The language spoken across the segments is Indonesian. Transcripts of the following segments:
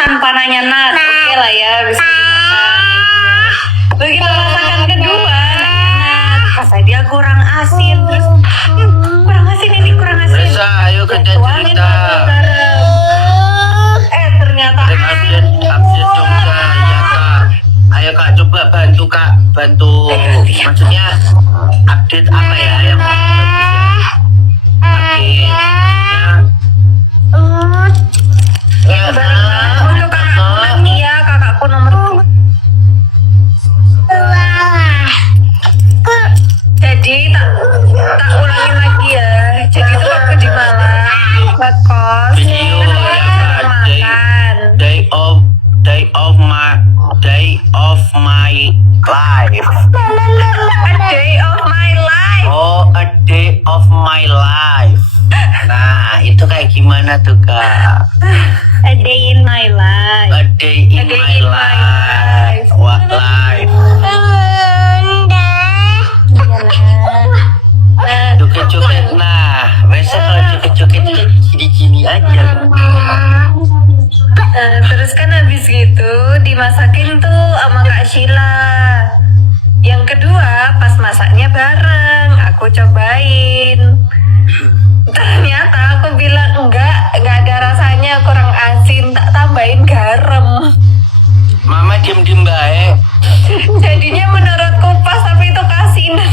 tanpa nanya nat, oke lah ya, bisa dimakan. Begitu masakan kedua, nat, kata dia kurang asin, terus kurang asin ini kurang asin. Reza, ayo kerja cerita. Ternyata Update dong kak, ya kak. Ayo kak, coba bantu kak, bantu. Maksudnya update apa ya yang bagus ya? untuk kakakku nanti ya, kakakku nomor 2. Jadi tak ulangin lagi ya. Jadi itu waktu di Malang, ngekos, Video ya kak, makan. day of my life. A day of my life. Oh, a day of my life. Nah, itu kayak gimana tuh kak? A day in my life. A day in my life. What life? Joget-joget. Nah, Reza kalau joget-joget gini-gini aja. Terus kan habis gitu dimasakin tuh sama Kak Sheila. Yang kedua pas masaknya bareng, aku cobain. Ternyata aku bilang enggak ada rasanya, kurang asin, tak tambahin garam. Mama diem-diem baik. Jadinya menurutku pas, tapi itu kasinan.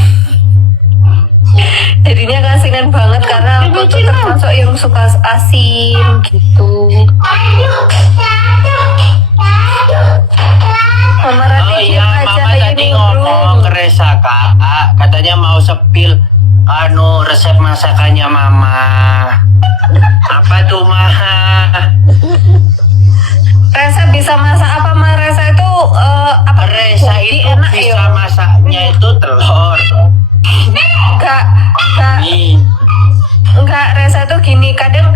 Jadinya kasinan banget karena aku tuh termasuk yang suka asin gitu. Mama Rati Oh iya, aja Mama lagi tadi nimbrung. ngomong ke Reza kak, katanya mau sepil resep masakannya Mama. Apa tuh Mama? Reza bisa masak apa mah? Reza itu apa? Reza Jadi itu enak bisa ya. masaknya itu telur. Enggak, Nih, Reza tuh gini, kadang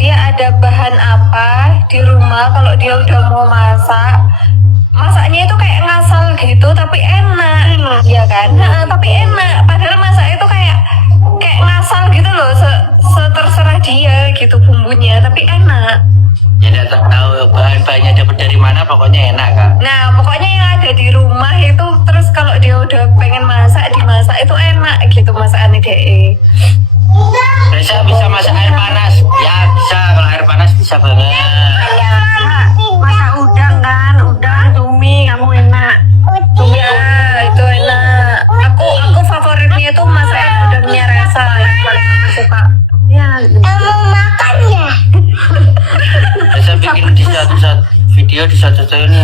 dia ada bahan apa di rumah, kalau dia udah mau masaknya itu kayak ngasal gitu tapi enak, ya kan? Tapi enak, padahal masaknya itu kayak ngasal gitu loh, terserah dia gitu bumbunya, tapi enak. ya tidak tahu bahan-bahannya dapat dari mana, pokoknya enak kak. Nah, pokoknya yang ada di rumah itu, terus kalau dia udah pengen dimasak itu enak gitu masakannya dia. Reza bisa masak air panas? Ya bisa, kalau air panas bisa banget. Masak udang kan, cumi, kamu enak. Ya, itu enak. Aku favoritnya tuh masakan udangnya Reza yang paling aku suka. Ya, Reza bikin di satu video di satu ini.